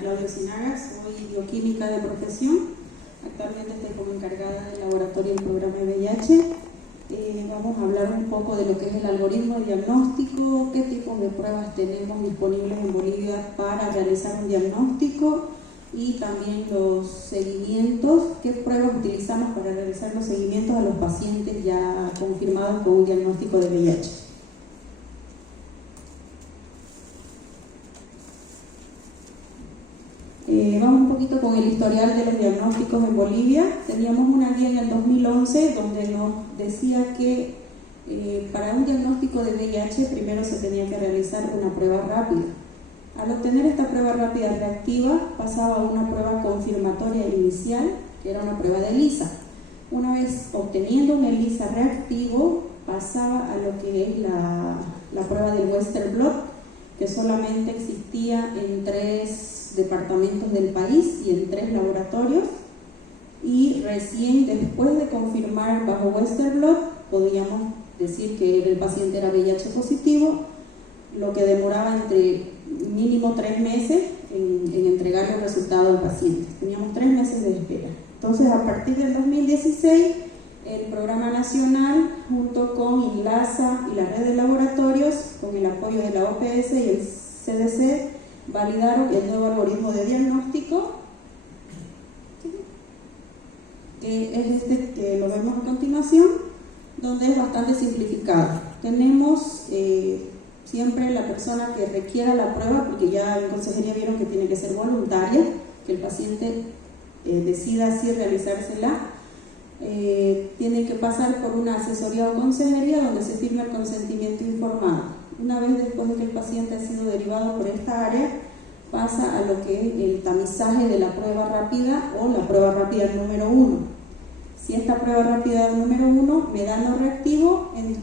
Claudia Sinaga, soy bioquímica de profesión. Actualmente estoy como encargada del laboratorio del programa de VIH. Vamos a hablar un poco de lo que es el algoritmo de diagnóstico, qué tipos de pruebas tenemos disponibles en Bolivia para realizar un diagnóstico y también los seguimientos, qué pruebas utilizamos para realizar los seguimientos a los pacientes ya confirmados con un diagnóstico de VIH. Vamos un poquito con el historial de los diagnósticos en Bolivia. Teníamos una guía en el 2011 donde nos decía que para un diagnóstico de VIH primero se tenía que realizar una prueba rápida. Al obtener esta prueba rápida reactiva pasaba a una prueba confirmatoria inicial, que era una prueba de ELISA. Una vez obteniendo un ELISA reactivo pasaba a lo que es la prueba del Western blot, que solamente existía en 3 departamentos del país y en 3 laboratorios, y recién después de confirmar bajo Western blot podíamos decir que el paciente era VIH positivo, lo que demoraba entre mínimo 3 meses en entregar el resultado al paciente. Teníamos 3 meses de espera. Entonces, a partir del 2016, el Programa Nacional, junto con INLASA y la red de laboratorios, con el apoyo de la OPS y el CDC, validaron el nuevo algoritmo de diagnóstico, que es este que lo vemos a continuación, donde es bastante simplificado. Tenemos siempre la persona que requiera la prueba, porque ya en consejería vieron que tiene que ser voluntaria, que el paciente decida si realizársela. Tiene que pasar por una asesoría o consejería donde se firma el consentimiento informado. Una vez después de que el paciente ha sido derivado por esta área, pasa a lo que es el tamizaje de la prueba rápida o la prueba rápida número 1. Si esta prueba rápida número 1 me da no reactivo, en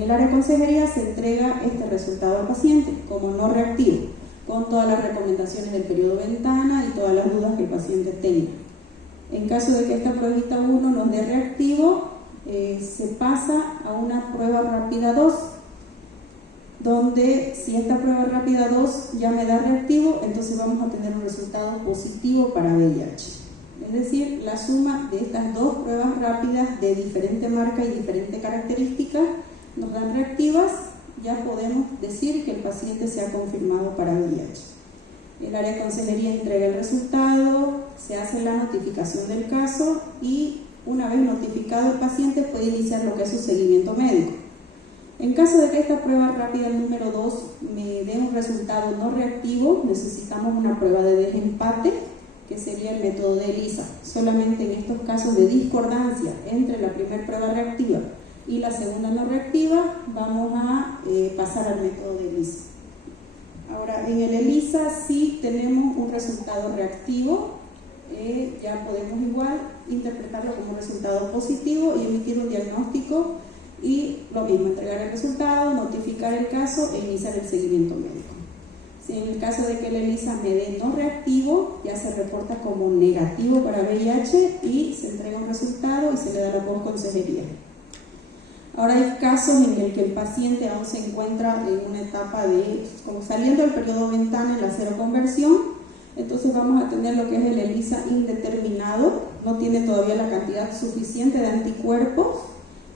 el área de consejería se entrega este resultado al paciente como no reactivo, con todas las recomendaciones del periodo ventana y todas las dudas que el paciente tenga. En caso de que esta pruebita 1 nos dé reactivo, se pasa a una prueba rápida 2, donde si esta prueba rápida 2 ya me da reactivo, entonces vamos a tener un resultado positivo para VIH. Es decir, la suma de estas 2 pruebas rápidas de diferente marca y diferente característica nos dan reactivas, ya podemos decir que el paciente se ha confirmado para VIH. El área de consejería entrega el resultado, se hace la notificación del caso y una vez notificado el paciente puede iniciar lo que es su seguimiento médico. En caso de que esta prueba rápida número 2 me dé un resultado no reactivo, necesitamos una prueba de desempate, que sería el método de ELISA. Solamente en estos casos de discordancia entre la primera prueba reactiva y la segunda no reactiva, vamos a pasar al método de ELISA. Ahora, en el ELISA sí tenemos un resultado reactivo, ya podemos igual interpretarlo como resultado positivo y emitir un diagnóstico y lo mismo, entregar el resultado, notificar el caso e iniciar el seguimiento médico. Si en el caso de que el ELISA me dé no reactivo, ya se reporta como negativo para VIH y se entrega un resultado y se le da la consejería. Ahora hay casos en el que el paciente aún se encuentra en una etapa de, como saliendo del periodo ventana en la seroconversión, entonces vamos a tener lo que es el ELISA indeterminado, no tiene todavía la cantidad suficiente de anticuerpos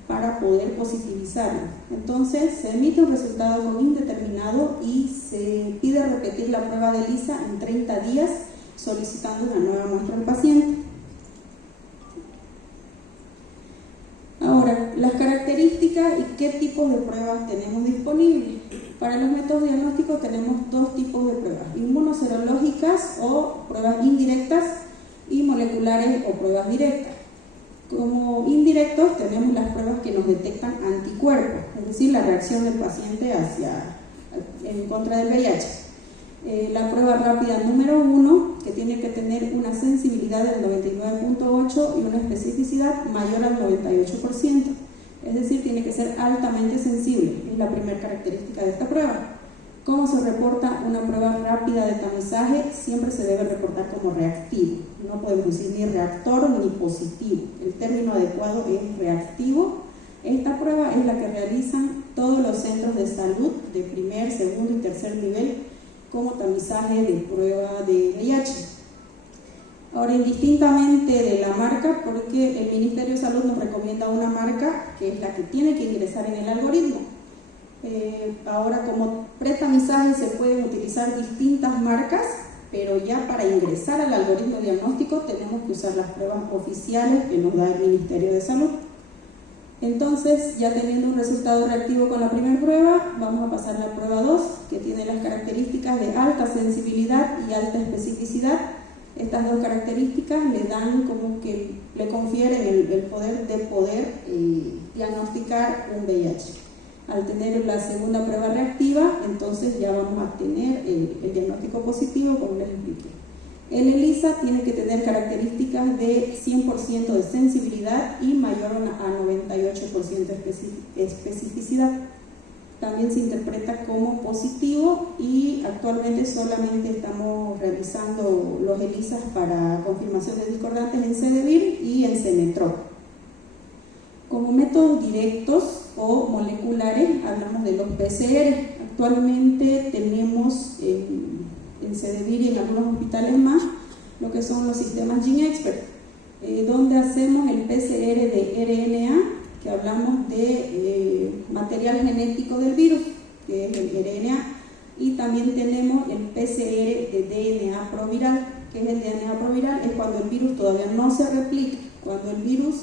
para poder positivizarlo. Entonces se emite un resultado como indeterminado y se pide repetir la prueba de ELISA en 30 días solicitando una nueva muestra al paciente. Ahora, las características y qué tipos de pruebas tenemos disponibles. Para los métodos diagnósticos tenemos 2 tipos de pruebas: inmunoserológicas o pruebas indirectas y moleculares o pruebas directas. Como indirectos tenemos las pruebas que nos detectan anticuerpos, es decir, la reacción del paciente en contra del VIH. La prueba rápida número 1, que tiene que tener una sensibilidad del 99.8 y una especificidad mayor al 98%, es decir, tiene que ser altamente sensible, es la primera característica de esta prueba. ¿Cómo se reporta una prueba rápida de tamizaje? Siempre se debe reportar como reactivo, no podemos decir ni reactor ni positivo, el término adecuado es reactivo. Esta prueba es la que realizan todos los centros de salud de primer, segundo y tercer nivel como tamizaje de prueba de VIH. Ahora, indistintamente de la marca, porque el Ministerio de Salud nos recomienda una marca que es la que tiene que ingresar en el algoritmo. Ahora, como pretamizaje se pueden utilizar distintas marcas, pero ya para ingresar al algoritmo diagnóstico tenemos que usar las pruebas oficiales que nos da el Ministerio de Salud. Entonces, ya teniendo un resultado reactivo con la primera prueba, vamos a pasar a la prueba 2, que tiene las características de alta sensibilidad y alta especificidad. Estas dos características le dan como que le confieren el poder de poder diagnosticar un VIH. Al tener la segunda prueba reactiva, entonces ya vamos a tener el diagnóstico positivo, como les expliqué. El ELISA tiene que tener características de 100% de sensibilidad y mayor a 98% de especificidad. También se interpreta como positivo y actualmente solamente estamos realizando los ELISAs para confirmación de discordantes en CDVIR y en CENETROP. Como métodos directos o moleculares, hablamos de los PCR. Actualmente tenemos en CDVIR y en algunos hospitales más lo que son los sistemas GeneXpert, donde hacemos el PCR de RNA, que hablamos de material genético del virus, que es el RNA, y también tenemos el PCR de DNA proviral, que es el DNA proviral, es cuando el virus todavía no se replica, cuando el virus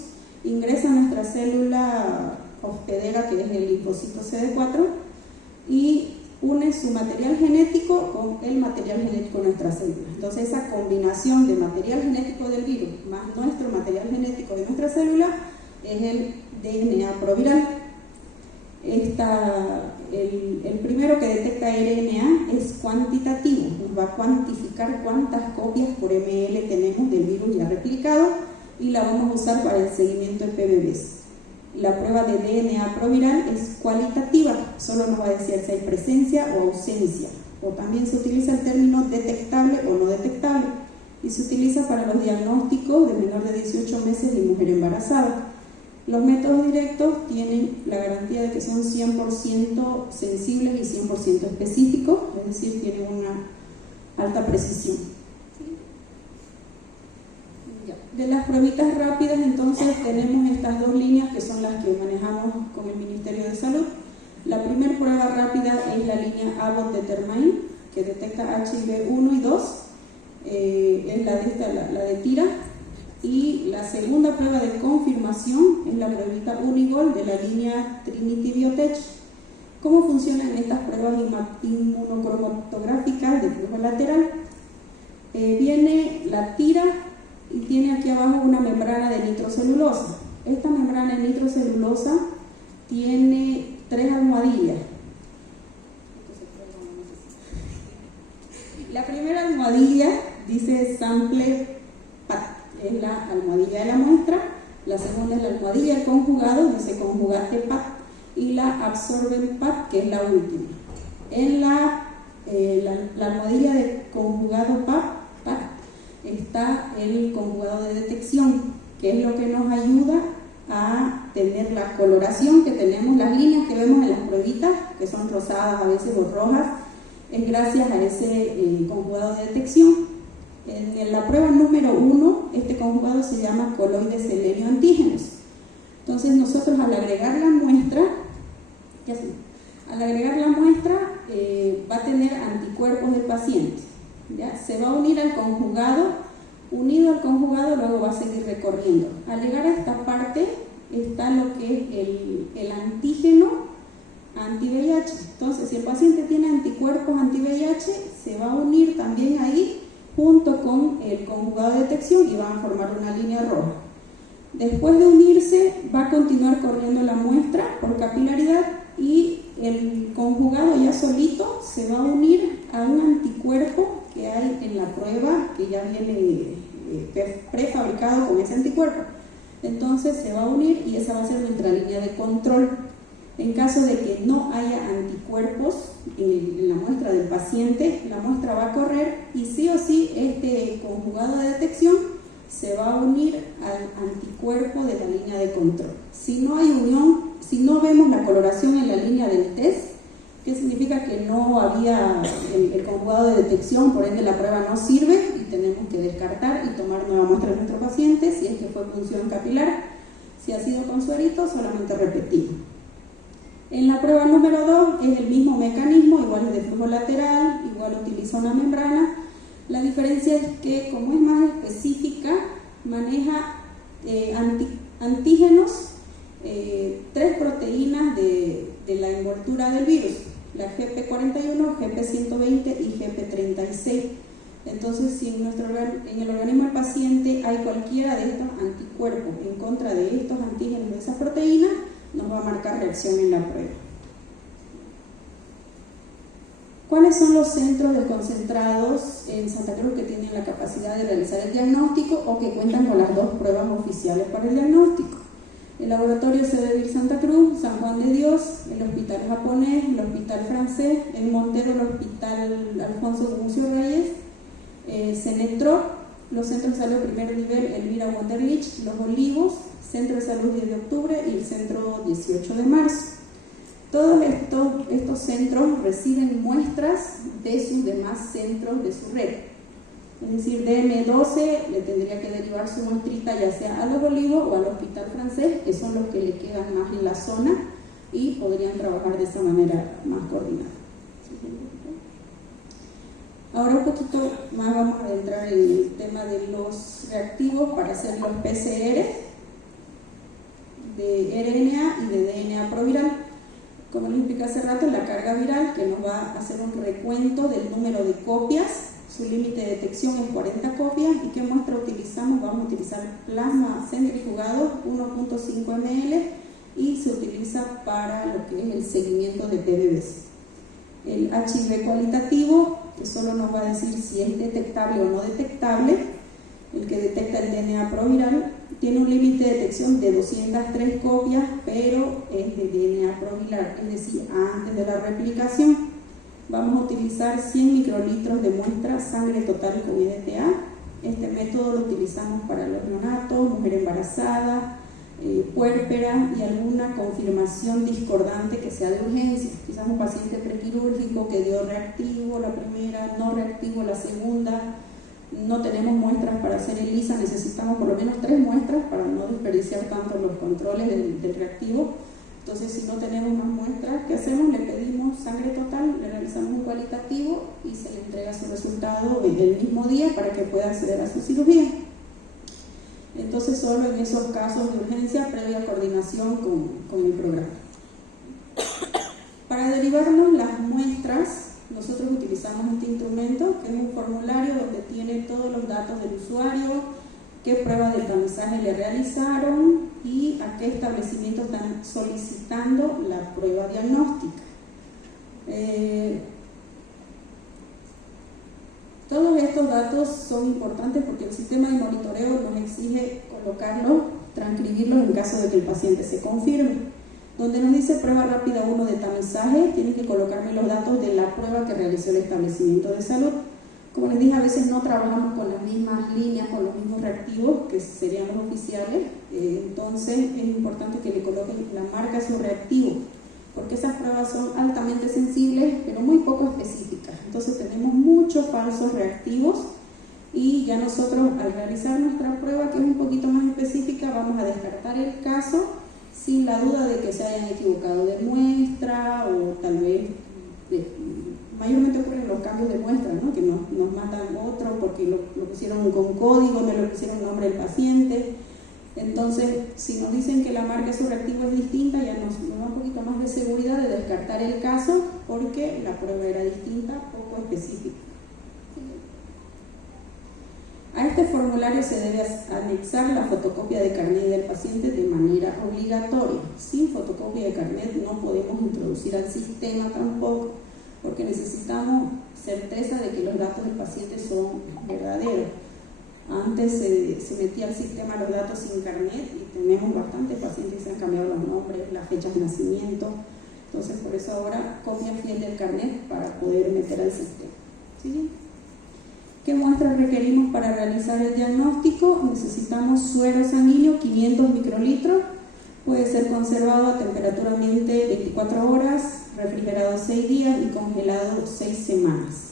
ingresa a nuestra célula hospedera, que es el linfocito CD4, y une su material genético con el material genético de nuestra célula. Entonces, esa combinación de material genético del virus más nuestro material genético de nuestra célula es el DNA proviral. El primero que detecta RNA es cuantitativo, nos va a cuantificar cuántas copias por ml tenemos del virus ya replicado y la vamos a usar para el seguimiento de PBBs. La prueba de DNA proviral es cualitativa, solo nos va a decir si hay presencia o ausencia, o también se utiliza el término detectable o no detectable y se utiliza para los diagnósticos de menor de 18 meses y mujer embarazada. Los métodos directos tienen la garantía de que son 100% sensibles y 100% específicos, es decir, tienen una alta precisión. De las pruebitas rápidas, entonces, tenemos estas dos líneas que son las que manejamos con el Ministerio de Salud. La primera prueba rápida es la línea Abbott Determine, que detecta HIV 1 y 2, es la de tira. Y la segunda prueba de confirmación es la pruebita Unigol de la línea Trinity Biotech. ¿Cómo funcionan estas pruebas inmunocromatográficas de flujo lateral? Viene la tira y tiene aquí abajo una membrana de nitrocelulosa. Esta membrana de nitrocelulosa tiene 3 almohadillas. La primera almohadilla dice sample PAT, es la almohadilla de la muestra. La segunda es la almohadilla del conjugado, dice conjugate PAT, y la absorbent PAT, que es la última. En la almohadilla de conjugado PAT está el conjugado de detección, que es lo que nos ayuda a tener la coloración que tenemos, las líneas que vemos en las pruebitas, que son rosadas a veces o rojas, es gracias a ese conjugado de detección. En la prueba número 1, este conjugado se llama coloides selenio antígenos. Entonces nosotros al agregar la muestra, va a tener anticuerpos del paciente. ¿Ya? Se va a unir al conjugado, unido al conjugado luego va a seguir recorriendo. Al llegar a esta parte está lo que es el antígeno anti-VIH. Entonces, si el paciente tiene anticuerpos anti-VIH, se va a unir también ahí junto con el conjugado de detección y van a formar una línea roja. Después de unirse, va a continuar corriendo la muestra por capilaridad y el conjugado ya solito se va a unir a un anticuerpo que hay en la prueba, que ya viene prefabricado con ese anticuerpo. Entonces se va a unir y esa va a ser nuestra línea de control. En caso de que no haya anticuerpos en la muestra del paciente, la muestra va a correr y sí o sí este conjugado de detección se va a unir al anticuerpo de la línea de control. Si no hay unión, si no vemos la coloración en la línea del test, ¿Qué significa? Que no había el conjugado de detección, por ende la prueba no sirve y tenemos que descartar y tomar nueva muestra de nuestro paciente. Si es que fue punción capilar, si ha sido con suerito, solamente repetimos. En la prueba número 2 es el mismo mecanismo, igual es de flujo lateral, igual utiliza una membrana. La diferencia es que, como es más específica, maneja antígenos, 3 proteínas de la envoltura del virus, la GP41, GP120 y GP36. Entonces, si en el organismo del paciente hay cualquiera de estos anticuerpos en contra de estos antígenos de esas proteínas, nos va a marcar reacción en la prueba. ¿Cuáles son los centros desconcentrados en Santa Cruz que tienen la capacidad de realizar el diagnóstico o que cuentan con las 2 pruebas oficiales para el diagnóstico? El laboratorio Cedeville Santa Cruz, San Juan de Dios, el hospital japonés, el hospital francés, en Montero el hospital Alfonso Mucio Reyes, Cenetro, los centros de salud de primer nivel, Elvira Wunderlich, Los Olivos, Centro de Salud 10 de octubre y el Centro 18 de marzo. Todos estos centros reciben muestras de sus demás centros de su red. Es decir, DM12 le tendría que derivar su muestrita ya sea a Los Olivos o al Hospital Francés, que son los que le quedan más en la zona y podrían trabajar de esa manera más coordinada. Ahora un poquito más vamos a entrar en el tema de los reactivos para hacer los PCR de RNA y de DNA proviral. Como les expliqué hace rato, la carga viral, que nos va a hacer un recuento del número de copias. Su límite de detección es 40 copias. ¿Y qué muestra utilizamos? Vamos a utilizar plasma centrifugado 1.5 ml y se utiliza para lo que es el seguimiento de PBBs. El HIV cualitativo, que solo nos va a decir si es detectable o no detectable, el que detecta el DNA proviral, tiene un límite de detección de 203 copias, pero es de DNA proviral, es decir, antes de la replicación. Vamos a utilizar 100 microlitros de muestra sangre total COVID-TA. Este método lo utilizamos para los neonatos, mujer embarazada, puérpera y alguna confirmación discordante que sea de urgencia. Quizás un paciente prequirúrgico que dio reactivo la primera, no reactivo la segunda. No tenemos muestras para hacer ELISA, necesitamos por lo menos 3 muestras para no desperdiciar tanto los controles del reactivo. Entonces, si no tenemos más muestras, ¿qué hacemos? Le pedimos sangre total, le realizamos un cualitativo y se le entrega su resultado el mismo día para que pueda acceder a su cirugía. Entonces, solo en esos casos de urgencia, previa coordinación con el programa. Para derivarnos las muestras, nosotros utilizamos este instrumento, que es un formulario donde tiene todos los datos del usuario, qué prueba de tamizaje le realizaron y a qué establecimiento están solicitando la prueba diagnóstica. Todos estos datos son importantes porque el sistema de monitoreo nos exige colocarlos, transcribirlos en caso de que el paciente se confirme. Donde nos dice prueba rápida 1 de tamizaje, tienen que colocarme los datos de la prueba que realizó el establecimiento de salud. Como les dije, a veces no trabajamos con las mismas líneas, con los mismos reactivos, que serían los oficiales, entonces es importante que le coloquen la marca de su reactivo, porque esas pruebas son altamente sensibles, pero muy poco específicas. Entonces tenemos muchos falsos reactivos y ya nosotros al realizar nuestra prueba, que es un poquito más específica, vamos a descartar el caso sin la duda de que se hayan equivocado de muestra o tal vez, mayormente ocurren los cambios de muestra, ¿no? Que nos mandan otro porque lo pusieron con código, no le pusieron nombre del paciente. Entonces, si nos dicen que la marca de su reactivo es distinta, ya nos da un poquito más de seguridad de descartar el caso porque la prueba era distinta, poco específica. A este formulario se debe anexar la fotocopia de carnet del paciente de manera obligatoria. Sin fotocopia de carnet no podemos introducir al sistema tampoco, porque necesitamos certeza de que los datos del paciente son verdaderos. Antes se metía al sistema los datos sin carnet y tenemos bastantes pacientes que se han cambiado los nombres, las fechas de nacimiento. Entonces, por eso ahora copia fiel del carnet para poder meter al sistema. ¿Sí? ¿Qué muestras requerimos para realizar el diagnóstico? Necesitamos suero sanguíneo, 500 microlitros. Puede ser conservado a temperatura ambiente 24 horas, refrigerado 6 días y congelado 6 semanas.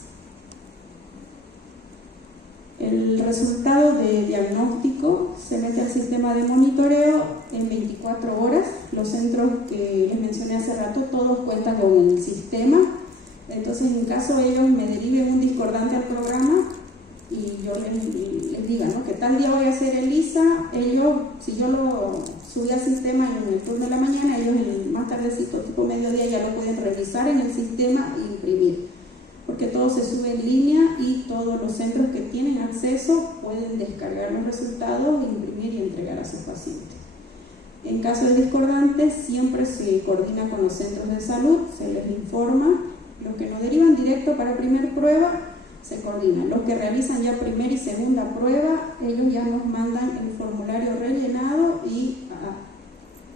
El resultado de diagnóstico se mete al sistema de monitoreo en 24 horas. Los centros que les mencioné hace rato, todos cuentan con el sistema. Entonces, en caso ellos me deriven un discordante al programa y yo les diga, ¿no?, que tal día voy a hacer ELISA, ellos, si yo lo subí al sistema en el turno de la mañana, ellos más tardecito, tipo mediodía, ya lo pueden revisar en el sistema e imprimir, porque todo se sube en línea y todos los centros que tienen acceso pueden descargar los resultados, imprimir y entregar a sus pacientes. En caso de discordantes, siempre se coordina con los centros de salud, se les informa. Los que nos derivan directo para primer prueba se coordinan. Los que realizan ya primera y segunda prueba, ellos ya nos mandan el formulario rellenado y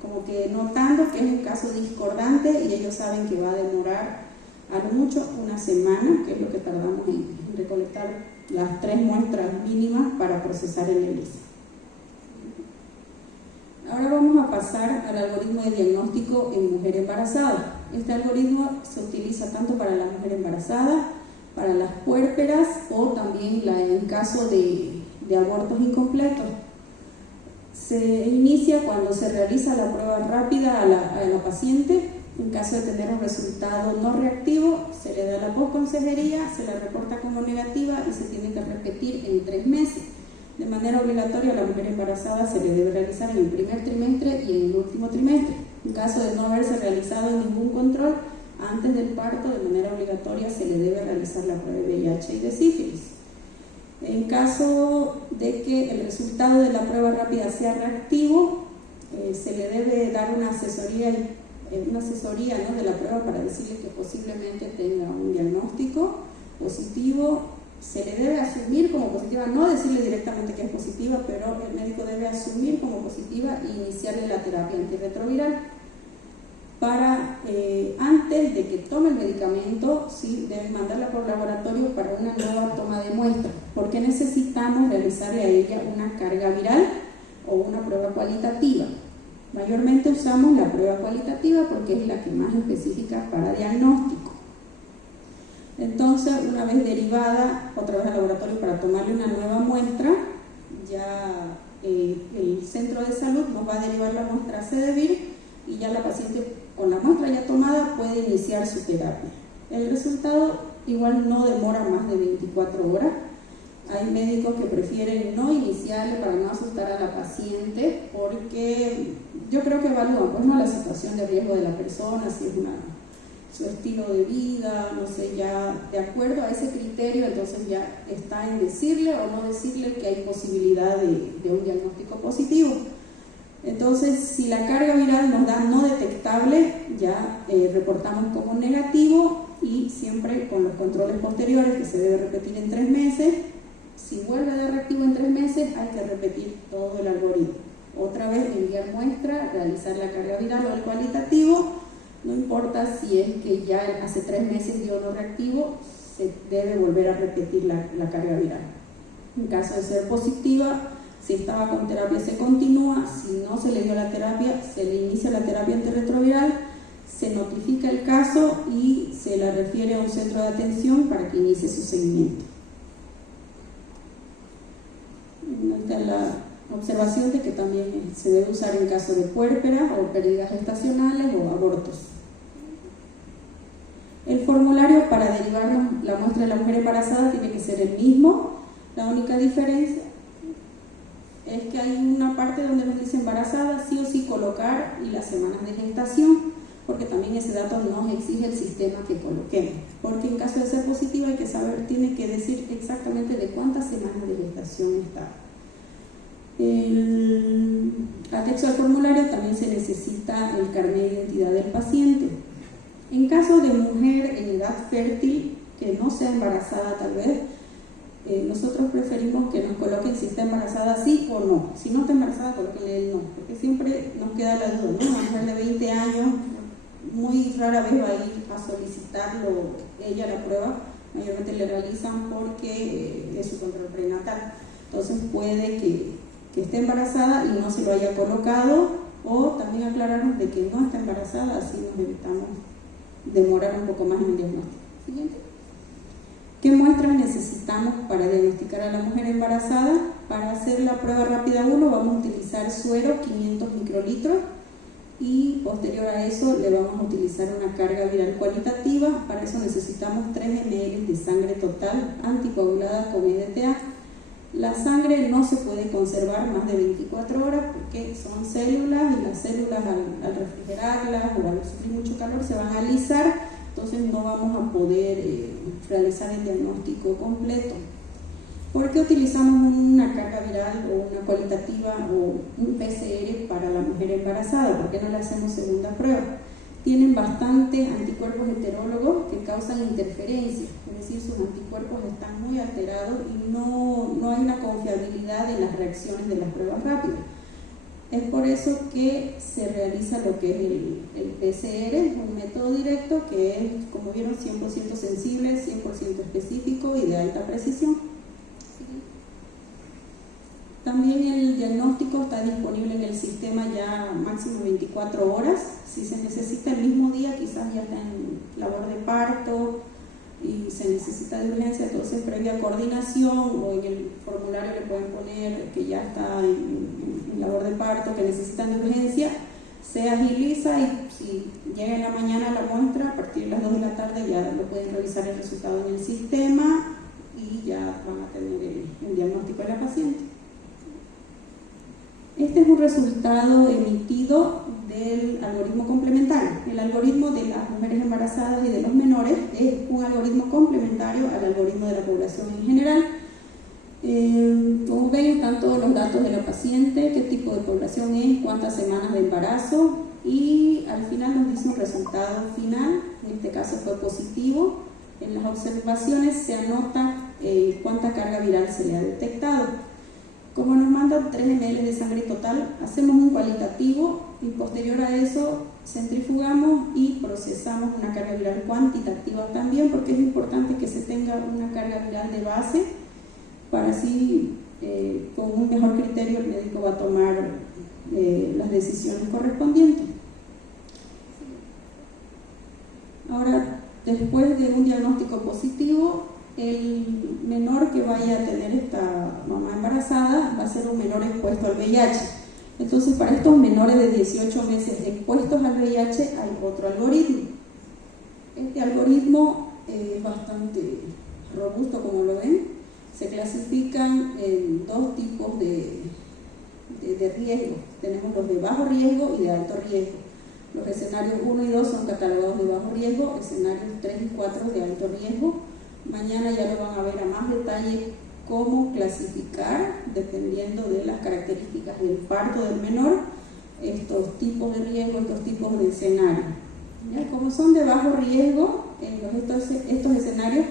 como que notando que es un caso discordante, y ellos saben que va a demorar a lo mucho una semana, que es lo que tardamos en recolectar las 3 muestras mínimas para procesar el ELISA. Ahora vamos a pasar al algoritmo de diagnóstico en mujer embarazada. Este algoritmo se utiliza tanto para la mujer embarazada, para las puérperas o también en caso de abortos incompletos. Se inicia cuando se realiza la prueba rápida a la paciente. En caso de tener un resultado no reactivo, se le da la postconsejería, se la reporta como negativa y se tiene que repetir en 3 meses. De manera obligatoria, a la mujer embarazada se le debe realizar en el primer trimestre y en el último trimestre. En caso de no haberse realizado ningún control, antes del parto, de manera obligatoria, se le debe realizar la prueba de VIH y de sífilis. En caso de que el resultado de la prueba rápida sea reactivo, se le debe dar una asesoría, ¿no?, de la prueba para decirle que posiblemente tenga un diagnóstico positivo. Se le debe asumir como positiva, no decirle directamente que es positiva, pero el médico debe asumir como positiva e iniciarle la terapia antirretroviral. Para antes de que tome el medicamento, sí, deben mandarla por laboratorio para una nueva toma de muestra, porque necesitamos realizarle a ella una carga viral o una prueba cualitativa. Mayormente usamos la prueba cualitativa porque es la que más específica para diagnóstico. Entonces, una vez derivada otra vez al laboratorio para tomarle una nueva muestra, ya el centro de salud nos va a derivar la muestra a CEDEVIR y ya la paciente con la muestra ya tomada puede iniciar su terapia. El resultado igual no demora más de 24 horas. Hay médicos que prefieren no iniciarle para no asustar a la paciente, porque yo creo que evalúan, pues, no, la situación de riesgo de la persona, si es su estilo de vida, no sé, ya de acuerdo a ese criterio, entonces ya está en decirle o no decirle que hay posibilidad de un diagnóstico positivo. Entonces, si la carga viral nos da no detectable, ya reportamos como negativo, y siempre con los controles posteriores, que se debe repetir en 3 meses. Si vuelve a dar reactivo en 3 meses, hay que repetir todo el algoritmo. Otra vez enviar muestra, realizar la carga viral o el cualitativo. No importa si es que ya hace 3 meses dio no reactivo, se debe volver a repetir la carga viral. En caso de ser positiva, si estaba con terapia se continúa, si no se le dio la terapia, se le inicia la terapia antirretroviral, se notifica el caso y se la refiere a un centro de atención para que inicie su seguimiento. Esta es la observación de que también se debe usar en caso de puérperas o pérdidas gestacionales o abortos. El formulario para derivarnos la muestra de la mujer embarazada tiene que ser el mismo. La única diferencia es que hay una parte donde nos dice embarazada, sí o sí colocar y las semanas de gestación, porque también ese dato nos exige el sistema que coloquemos. Porque en caso de ser positiva hay que saber, tiene que decir exactamente de cuántas semanas de gestación está. El anexo al formulario también se necesita el carnet de identidad del paciente. En caso de mujer en edad fértil que no sea embarazada tal vez, nosotros preferimos que nos coloquen si está embarazada sí o no. Si no está embarazada, colóquenle el no, porque siempre nos queda la duda, ¿no? Una mujer de 20 años muy rara vez va a ir a solicitarlo ella la prueba, mayormente le realizan porque es su control prenatal. Entonces puede que esté embarazada y no se lo haya colocado, o también aclararnos de que no está embarazada, así nos evitamos demorar un poco más en el diagnóstico. Siguiente. ¿Qué muestras necesitamos para diagnosticar a la mujer embarazada? Para hacer la prueba rápida 1 vamos a utilizar suero 500 microlitros y posterior a eso le vamos a utilizar una carga viral cualitativa. Para eso necesitamos 3 ml de sangre total anticoagulada con EDTA. La sangre no se puede conservar más de 24 horas porque son células y las células al refrigerarlas o al sufrir mucho calor se van a alisar, entonces no vamos a poder realizar el diagnóstico completo. ¿Por qué utilizamos una carga viral o una cualitativa o un PCR para la mujer embarazada? ¿Por qué no le hacemos segunda prueba? Tienen bastantes anticuerpos heterólogos que causan interferencia, es decir, sus anticuerpos están muy alterados y no hay una confiabilidad en las reacciones de las pruebas rápidas. Es por eso que se realiza lo que es el PCR, un método directo que es, como vieron, 100% sensible, 100% específico y de alta precisión. También el diagnóstico está disponible en el sistema ya máximo 24 horas. Si se necesita el mismo día, quizás ya está en labor de parto y se necesita de urgencia, entonces previa coordinación o en el formulario le pueden poner que ya está en labor de parto, que necesitan de urgencia, se agiliza y si llega en la mañana la muestra, a partir de las 2 de la tarde ya lo pueden revisar el resultado en el sistema y ya van a tener el diagnóstico de la paciente. Este es un resultado emitido del algoritmo complementario. El algoritmo de las mujeres embarazadas y de los menores es un algoritmo complementario al algoritmo de la población en general. Como ven, están todos los datos de la paciente, qué tipo de población es, cuántas semanas de embarazo y al final nos dice un resultado final, en este caso fue positivo. En las observaciones se anota cuánta carga viral se le ha detectado. Como nos mandan 3 ml de sangre total, hacemos un cualitativo y posterior a eso centrifugamos y procesamos una carga viral cuantitativa también, porque es importante que se tenga una carga viral de base para así con un mejor criterio el médico va a tomar las decisiones correspondientes. Ahora, después de un diagnóstico positivo, el menor que vaya a tener esta mamá embarazada va a ser un menor expuesto al VIH. Entonces, para estos menores de 18 meses expuestos al VIH hay otro algoritmo. Este algoritmo es bastante robusto, como lo ven. Se clasifican en 2 tipos de riesgo. Tenemos los de bajo riesgo y de alto riesgo. Los escenarios 1 y 2 son catalogados de bajo riesgo, escenarios 3 y 4 de alto riesgo. Mañana ya lo van a ver a más detalle cómo clasificar, dependiendo de las características del parto del menor, estos tipos de riesgo, estos tipos de escenarios. ¿Ya? Como son de bajo riesgo, estos escenarios,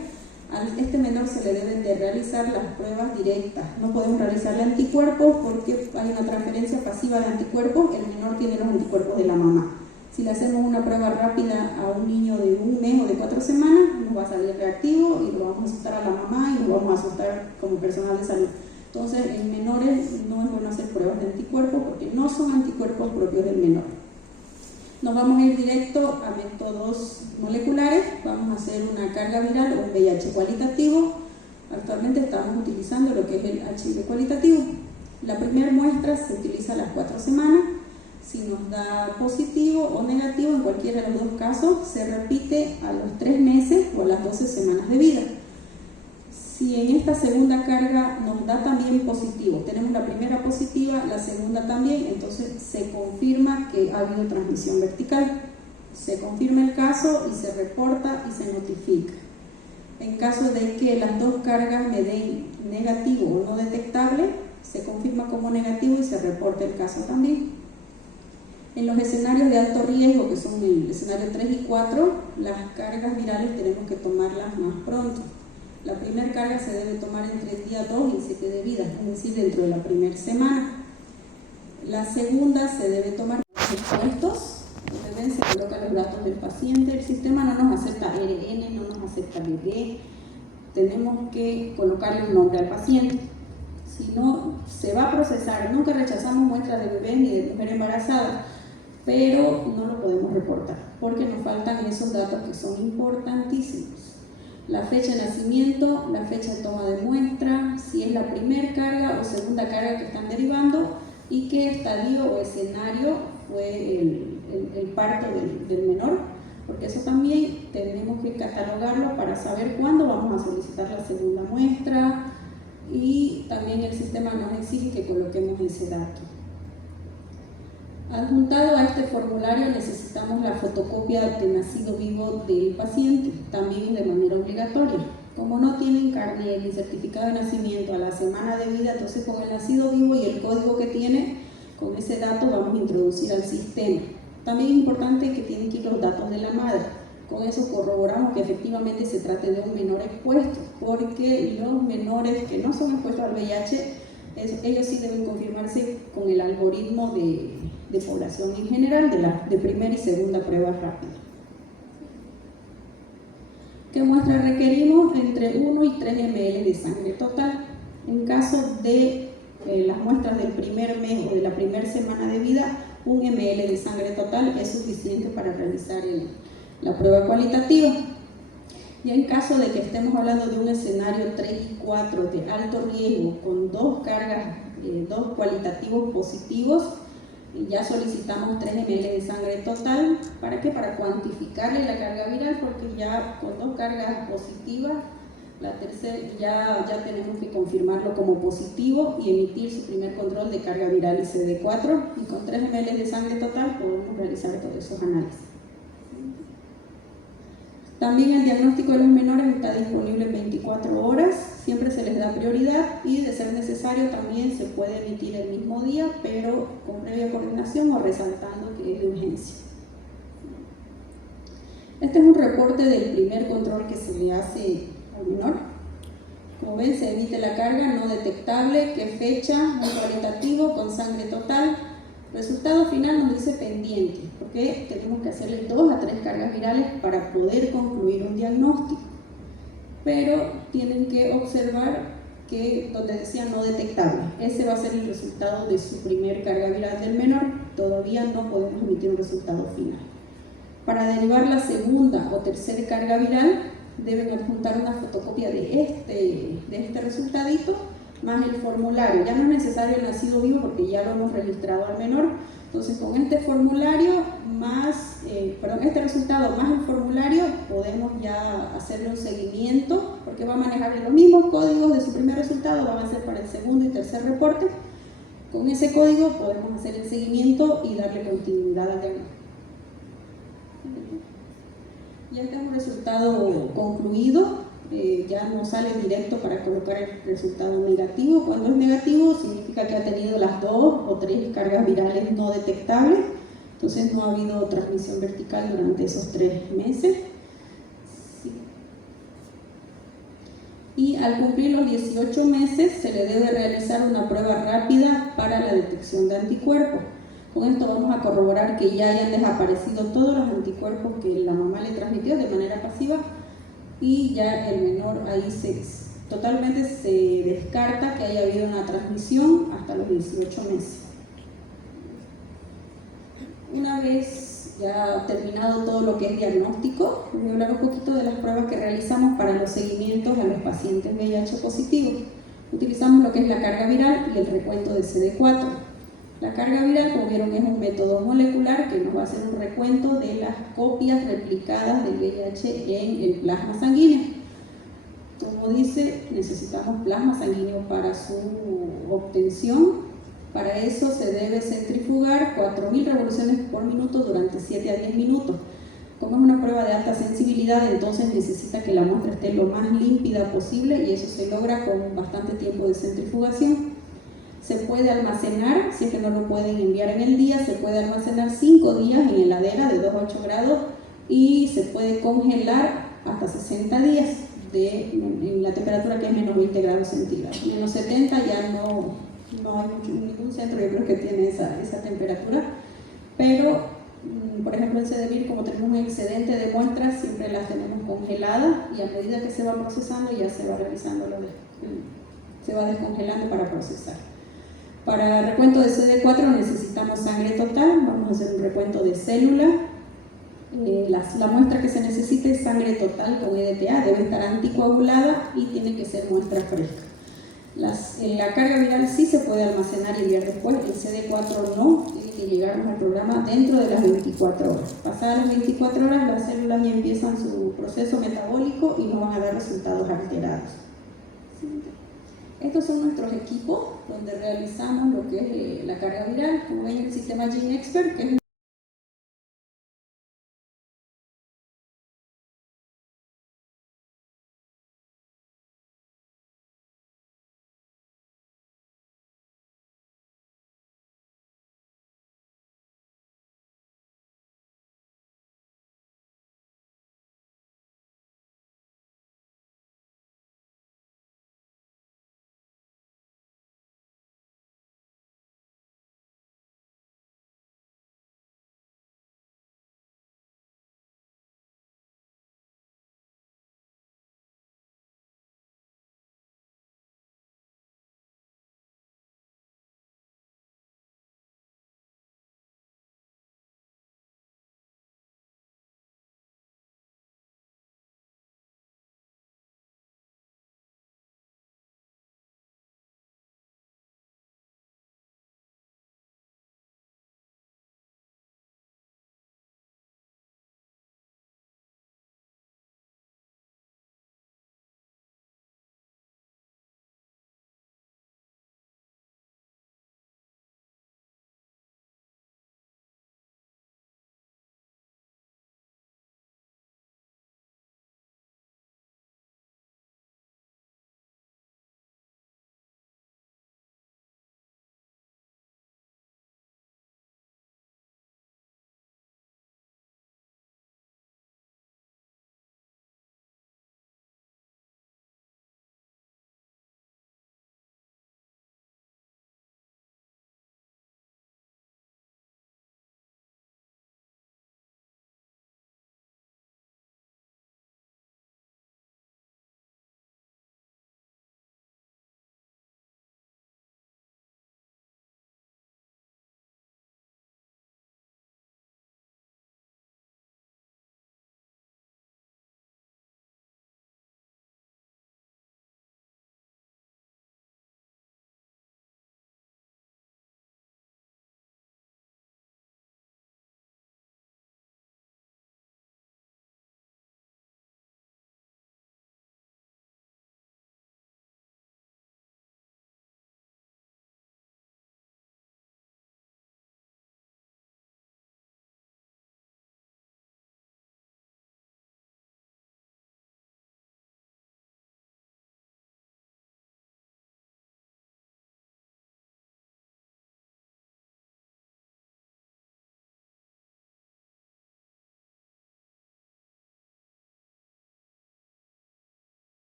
a este menor se le deben de realizar las pruebas directas. No podemos realizarle anticuerpos porque hay una transferencia pasiva de anticuerpos, el menor tiene los anticuerpos de la mamá. Si le hacemos una prueba rápida a un niño de 1 mes o de 4 semanas, nos va a salir reactivo y lo vamos a asustar a la mamá y lo vamos a asustar como personal de salud. Entonces, en menores no es bueno hacer pruebas de anticuerpos porque no son anticuerpos propios del menor. Nos vamos a ir directo a métodos moleculares. Vamos a hacer una carga viral o un VIH cualitativo. Actualmente estamos utilizando lo que es el HIV cualitativo. La primera muestra se utiliza a las 4 semanas. Si nos da positivo o negativo, en cualquiera de los 2 casos, se repite a los 3 meses o a las 12 semanas de vida. Si en esta segunda carga nos da también positivo, tenemos la primera positiva, la segunda también, entonces se confirma que ha habido transmisión vertical. Se confirma el caso y se reporta y se notifica. En caso de que las 2 cargas me den negativo o no detectable, se confirma como negativo y se reporta el caso también. En los escenarios de alto riesgo, que son el escenario 3 y 4, las cargas virales tenemos que tomarlas más pronto. La primera carga se debe tomar entre el día 2 y el 7 de vida, es decir, dentro de la primera semana. La segunda se debe tomar expuestos, donde ven, se colocan los datos del paciente. El sistema no nos acepta ARN, no nos acepta bebé, tenemos que colocarle un nombre al paciente. Si no, se va a procesar. Nunca rechazamos muestras de bebés ni de mujer embarazada. pero no lo podemos reportar porque nos faltan esos datos que son importantísimos. La fecha de nacimiento, la fecha de toma de muestra, si es la primera carga o segunda carga que están derivando y qué estadio o escenario fue el parto del menor, porque eso también tenemos que catalogarlo para saber cuándo vamos a solicitar la segunda muestra, y también el sistema nos exige que coloquemos ese dato. Adjuntado a este formulario necesitamos la fotocopia de nacido vivo del paciente, también de manera obligatoria. Como no tienen carnet ni certificado de nacimiento a la semana de vida, entonces con el nacido vivo y el código que tiene, con ese dato vamos a introducir al sistema. También es importante que tienen que ir los datos de la madre. Con eso corroboramos que efectivamente se trate de un menor expuesto, porque los menores que no son expuestos al VIH, ellos sí deben confirmarse con el algoritmo de población en general, de primera y segunda prueba rápida. ¿Qué muestra requerimos? Entre 1 y 3 ml de sangre total. En caso de las muestras del primer mes o de la primera semana de vida, 1 ml de sangre total es suficiente para realizar la prueba cualitativa. Y en caso de que estemos hablando de un escenario 3 y 4 de alto riesgo con dos cargas, dos cualitativos positivos, ya solicitamos 3 ml de sangre total. ¿Para qué? Para cuantificarle la carga viral, porque ya con dos cargas positivas, la tercera ya tenemos que confirmarlo como positivo y emitir su primer control de carga viral ICD4, y con 3 ml de sangre total podemos realizar todos esos análisis. También el diagnóstico de los menores está disponible 24 horas, siempre se les da prioridad y de ser necesario también se puede emitir el mismo día, pero con previa coordinación o resaltando que es de urgencia. Este es un reporte del primer control que se le hace al menor. Como ven, se emite la carga no detectable, qué fecha, muy cualitativo, con sangre total. Resultado final nos dice pendiente, porque tenemos que hacerle 2 a 3 cargas virales para poder concluir un diagnóstico. Pero tienen que observar que donde decía no detectable, ese va a ser el resultado de su primer carga viral del menor. Todavía no podemos emitir un resultado final. Para derivar la segunda o tercera carga viral, deben adjuntar una fotocopia de este resultadito más el formulario. Ya no es necesario el nacido vivo porque ya lo hemos registrado al menor. Entonces con este formulario más, este resultado más el formulario, podemos ya hacerle un seguimiento, porque va a manejar los mismos códigos de su primer resultado, van a ser para el segundo y tercer reporte. Con ese código podemos hacer el seguimiento y darle continuidad al diagnóstico. Ya este es un resultado concluido. Ya no sale directo para colocar el resultado negativo. Cuando es negativo significa que ha tenido las 2 o 3 cargas virales no detectables, entonces no ha habido transmisión vertical durante esos 3 meses. Sí. Y al cumplir los 18 meses se le debe realizar una prueba rápida para la detección de anticuerpos. Con esto vamos a corroborar que ya hayan desaparecido todos los anticuerpos que la mamá le transmitió de manera pasiva, y ya el menor ahí totalmente se descarta que haya habido una transmisión hasta los 18 meses. Una vez ya terminado todo lo que es diagnóstico, voy a hablar un poquito de las pruebas que realizamos para los seguimientos a los pacientes VIH positivos. Utilizamos lo que es la carga viral y el recuento de CD4. La carga viral, como vieron, es un método molecular que nos va a hacer un recuento de las copias replicadas del VIH en el plasma sanguíneo. Como dice, necesitamos plasma sanguíneo para su obtención. Para eso se debe centrifugar 4.000 revoluciones por minuto durante 7 a 10 minutos. Como es una prueba de alta sensibilidad, entonces necesita que la muestra esté lo más límpida posible, y eso se logra con bastante tiempo de centrifugación. Se puede almacenar, si es que no lo pueden enviar en el día, se puede almacenar 5 días en heladera de 2 a 8 grados y se puede congelar hasta 60 días en la temperatura que es menos 20 grados centígrados. Menos 70 ya no hay ningún centro, yo creo que tiene esa temperatura, pero por ejemplo en CDVIR, como tenemos un excedente de muestras, siempre las tenemos congeladas, y a medida que se va procesando ya se va realizando se va descongelando para procesar. Para recuento de CD4 necesitamos sangre total, vamos a hacer un recuento de célula. La muestra que se necesita es sangre total con EDTA, debe estar anticoagulada y tiene que ser muestra fresca. La carga viral sí se puede almacenar y enviar después, el CD4 no, tiene que llegarnos al programa dentro de las 24 horas. Pasadas las 24 horas las células ya empiezan su proceso metabólico y nos van a dar resultados alterados. Estos son nuestros equipos donde realizamos lo que es la carga viral, como ven el sistema GeneXpert, que es